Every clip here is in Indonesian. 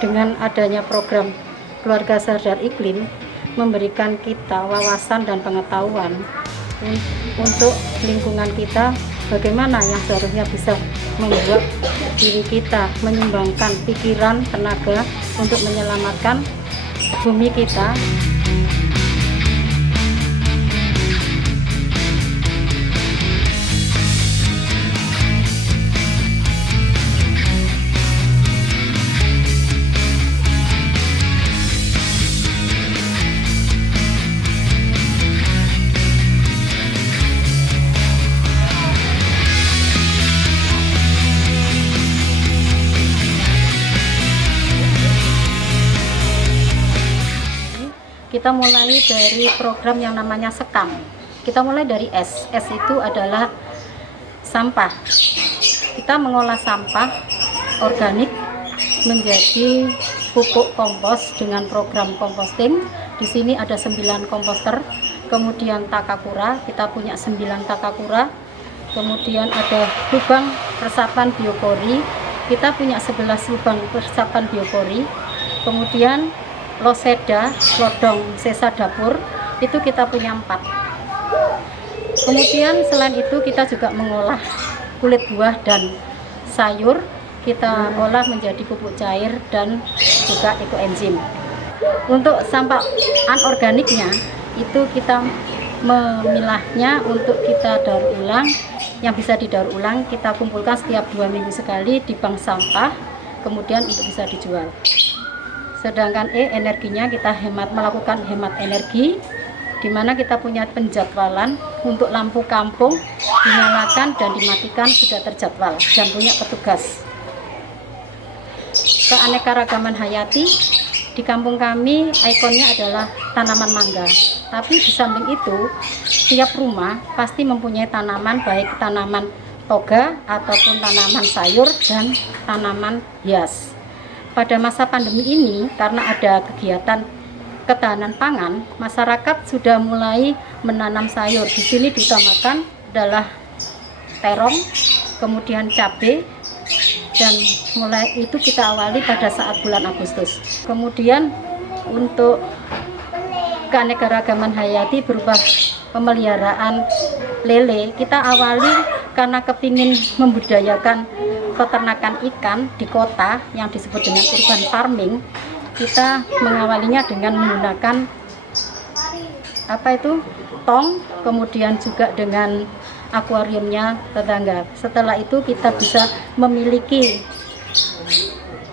dengan adanya program Keluarga Sadar Iklim memberikan kita wawasan dan pengetahuan untuk lingkungan kita, bagaimana yang seharusnya bisa membuat diri kita menyumbangkan pikiran, tenaga untuk menyelamatkan bumi kita. Kita mulai dari program yang namanya sekam. Kita mulai dari S. S itu adalah sampah. Kita mengolah sampah organik menjadi pupuk kompos dengan program composting. Di sini ada 9 komposter. Kemudian takakura, kita punya 9 takakura. Kemudian ada lubang resapan biopori. Kita punya 11 lubang resapan biopori. Kemudian loseda, lodong sesa dapur, itu kita punya 4. Kemudian selain itu kita juga mengolah kulit buah dan sayur, kita olah menjadi pupuk cair dan juga ekoenzim. Untuk sampah anorganiknya itu kita memilahnya untuk kita daur ulang. Yang bisa didaur ulang kita kumpulkan setiap 2 minggu sekali di bank sampah, kemudian untuk bisa dijual. Sedangkan energinya kita melakukan hemat energi, di mana kita punya penjadwalan untuk lampu kampung dinyalakan dan dimatikan sudah terjadwal dan punya petugas. Keanekaragaman hayati di kampung kami ikonnya adalah tanaman mangga. Tapi di samping itu tiap rumah pasti mempunyai tanaman, baik tanaman toga ataupun tanaman sayur dan tanaman hias. Pada masa pandemi ini, karena ada kegiatan ketahanan pangan, masyarakat sudah mulai menanam sayur. Di sini diutamakan adalah terong, kemudian cabai, dan mulai itu kita awali pada saat bulan Agustus. Kemudian untuk keanekaragaman hayati berupa pemeliharaan lele, kita awali karena kepingin membudayakan peternakan ikan di kota yang disebut dengan urban farming. Kita mengawalinya dengan menggunakan tong, kemudian juga dengan akuariumnya tetangga. Setelah itu kita bisa memiliki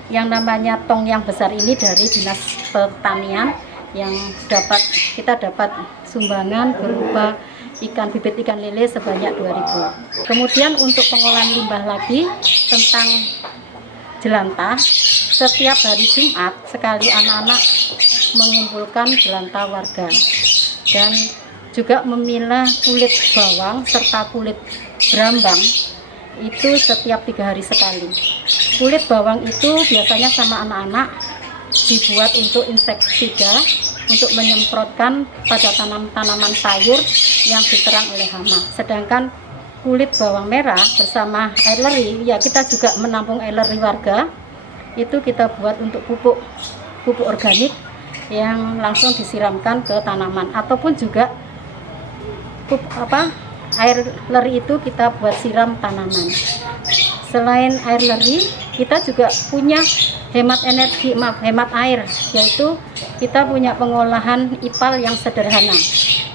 yang namanya tong yang besar ini dari Dinas Pertanian, yang kita dapat sumbangan berupa bibit ikan lele sebanyak 2.000. Kemudian untuk pengolahan limbah lagi tentang jelantah, setiap hari Jumat sekali anak-anak mengumpulkan jelantah warga dan juga memilah kulit bawang serta kulit berambang itu setiap 3 hari sekali. Kulit bawang itu biasanya sama anak-anak dibuat untuk insektisida, untuk menyemprotkan pada tanaman sayur yang diserang oleh hama. Sedangkan kulit bawang merah bersama air leri, ya kita juga menampung air leri warga, itu kita buat untuk pupuk organik yang langsung disiramkan ke tanaman, ataupun juga air leri itu kita buat siram tanaman. Selain air leri, kita juga punya hemat air, yaitu kita punya pengolahan IPAL yang sederhana.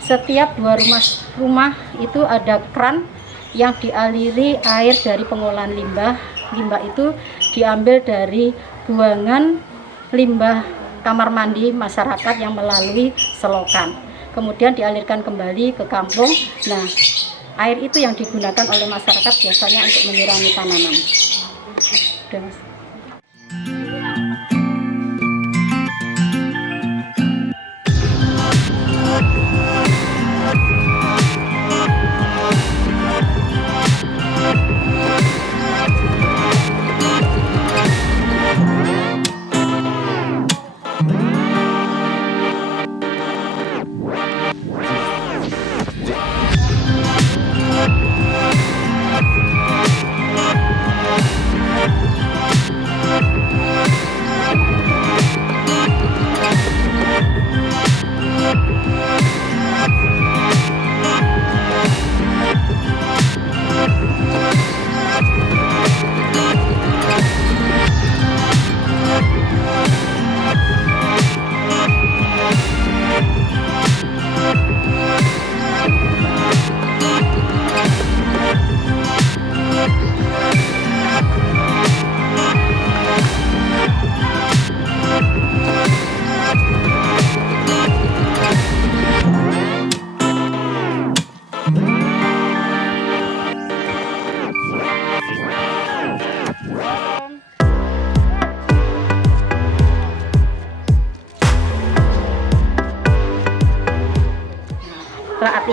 Setiap 2 rumah itu ada kran yang dialiri air dari pengolahan limbah. Limbah itu diambil dari buangan limbah kamar mandi masyarakat yang melalui selokan, kemudian dialirkan kembali ke kampung. Nah, air itu yang digunakan oleh masyarakat biasanya untuk menyirami tanaman. Udah, Mas.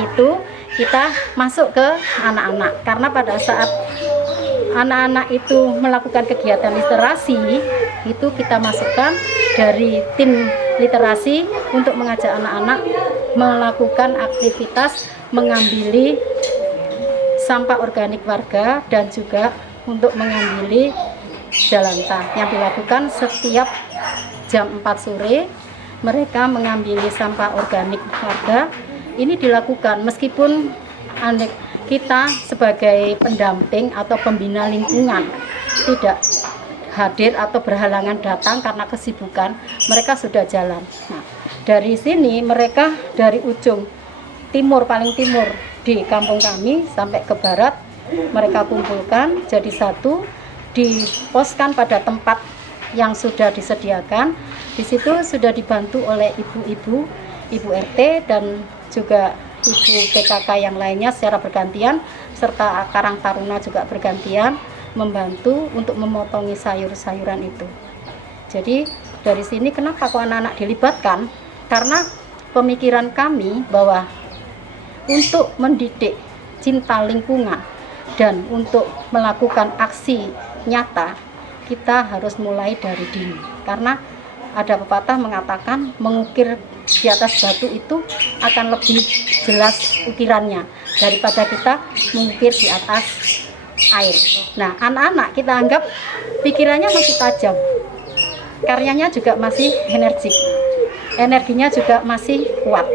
itu kita masuk ke anak-anak, karena pada saat anak-anak itu melakukan kegiatan literasi itu kita masukkan dari tim literasi untuk mengajak anak-anak melakukan aktivitas mengambil sampah organik warga dan juga untuk mengambil jalanta yang dilakukan setiap jam 4 sore. Mereka mengambil sampah organik warga. Ini dilakukan meskipun kita sebagai pendamping atau pembina lingkungan tidak hadir atau berhalangan datang karena kesibukan, mereka sudah jalan. Nah, dari sini mereka dari ujung timur, paling timur di kampung kami sampai ke barat, mereka kumpulkan jadi satu, diposkan pada tempat yang sudah disediakan. Di situ sudah dibantu oleh ibu-ibu, ibu RT dan juga ibu PKK yang lainnya secara bergantian, serta Karang Taruna juga bergantian membantu untuk memotongi sayur-sayuran itu. Jadi dari sini kenapa kok anak-anak dilibatkan? Karena pemikiran kami bahwa untuk mendidik cinta lingkungan dan untuk melakukan aksi nyata, kita harus mulai dari dini. Karena ada pepatah mengatakan mengukir di atas batu itu akan lebih jelas ukirannya daripada kita mengukir di atas air. Nah, anak-anak kita anggap pikirannya masih tajam, karyanya juga masih energinya juga masih kuat,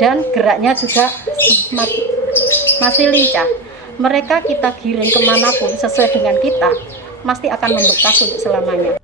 dan geraknya juga masih lincah. Mereka kita giring kemanapun sesuai dengan kita, pasti akan membekas untuk selamanya.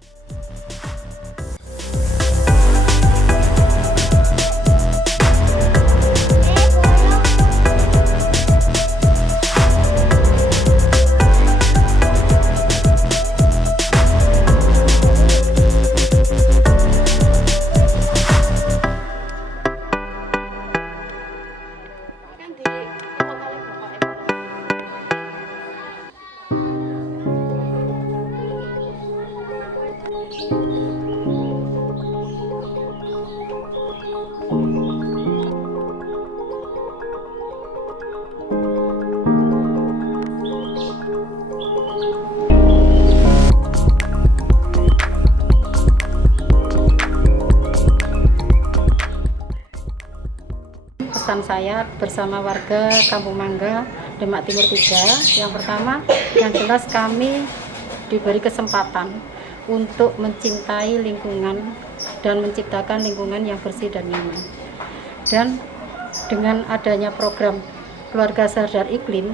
Pesan saya bersama warga Kampung Mangga, Demak Timur 3, yang pertama, yang jelas kami diberi kesempatan untuk mencintai lingkungan dan menciptakan lingkungan yang bersih dan nyaman. Dan dengan adanya program Keluarga Sadar Iklim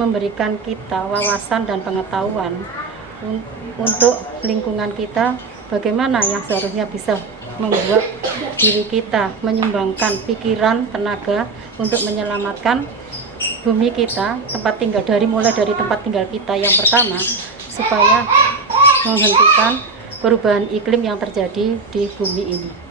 memberikan kita wawasan dan pengetahuan untuk lingkungan kita, bagaimana yang seharusnya bisa membuat diri kita menyumbangkan pikiran, tenaga untuk menyelamatkan bumi kita, tempat tinggal, mulai dari tempat tinggal kita yang pertama, supaya menghentikan perubahan iklim yang terjadi di bumi ini.